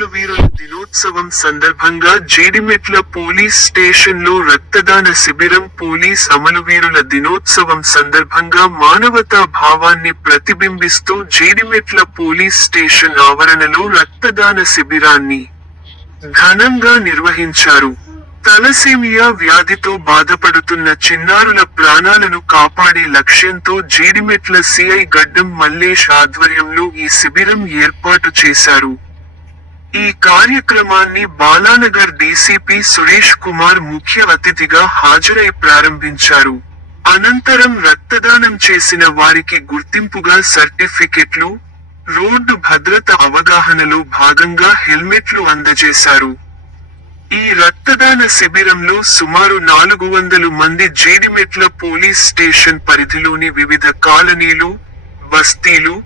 అమరవీరుల దినోత్సవం సందర్భంగా జీడిమెట్ల పోలీస్ స్టేషన్లో రక్తదాన శిబిరం. పోలీస్ అమరవీరుల దినోత్సవం సందర్భంగా మానవతా భావాన్ని ప్రతిబింబిస్తూ జీడిమెట్ల పోలీస్ స్టేషన్ ఆవరణలో రక్తదాన శిబిరాన్ని ఘనంగా నిర్వహించారు. తలసేమియా వ్యాధితో బాధపడుతున్న చిన్నారుల ప్రాణాలను కాపాడే లక్ష్యంతో జీడిమెట్ల సిఐ గడ్డం మల్లేష్ ఆధ్వర్యంలో ఈ శిబిరం ఏర్పాటు చేశారు. ఈ కార్యక్రమాన్ని బాలానగర్ డీసీపీ సురేష్ కుమార్ ముఖ్య అతిథిగా హాజరై ప్రారంభించారు. అనంతరం రక్తదానం చేసిన వారికి గుర్తింపుగా సర్టిఫికెట్లు, రోడ్డు భద్రత అవగాహనలో భాగంగా హెల్మెట్లు అందజేశారు. ఈ రక్తదాన శిబిరంలో సుమారు 400 మంది జీడిమెట్ల పోలీస్ స్టేషన్ పరిధిలోని వివిధ కాలనీలు, బస్తీలు,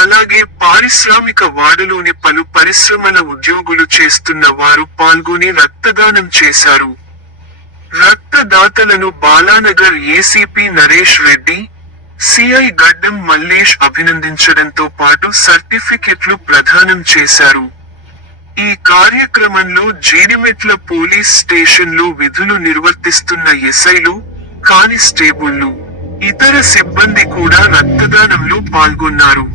అలాగే పారిశ్రామిక వాడలోని పలు పరిశ్రమల ఉద్యోగులు చేస్తున్న వారు పాల్గొని రక్తదానం చేశారు. రక్తదాతలను బాలానగర్ ఏసీపీ నరేష్ రెడ్డి, సిఐ గడ్డం మల్లేష్ అభినందించడంతో పాటు సర్టిఫికెట్లు ప్రదానం చేశారు. ఈ కార్యక్రమంలో జీడిమెట్ల పోలీస్ స్టేషన్లో విధులు నిర్వర్తిస్తున్న ఎస్ఐలు, కానిస్టేబుళ్లు, ఇతర సిబ్బంది కూడా రక్తదానంలో పాల్గొన్నారు.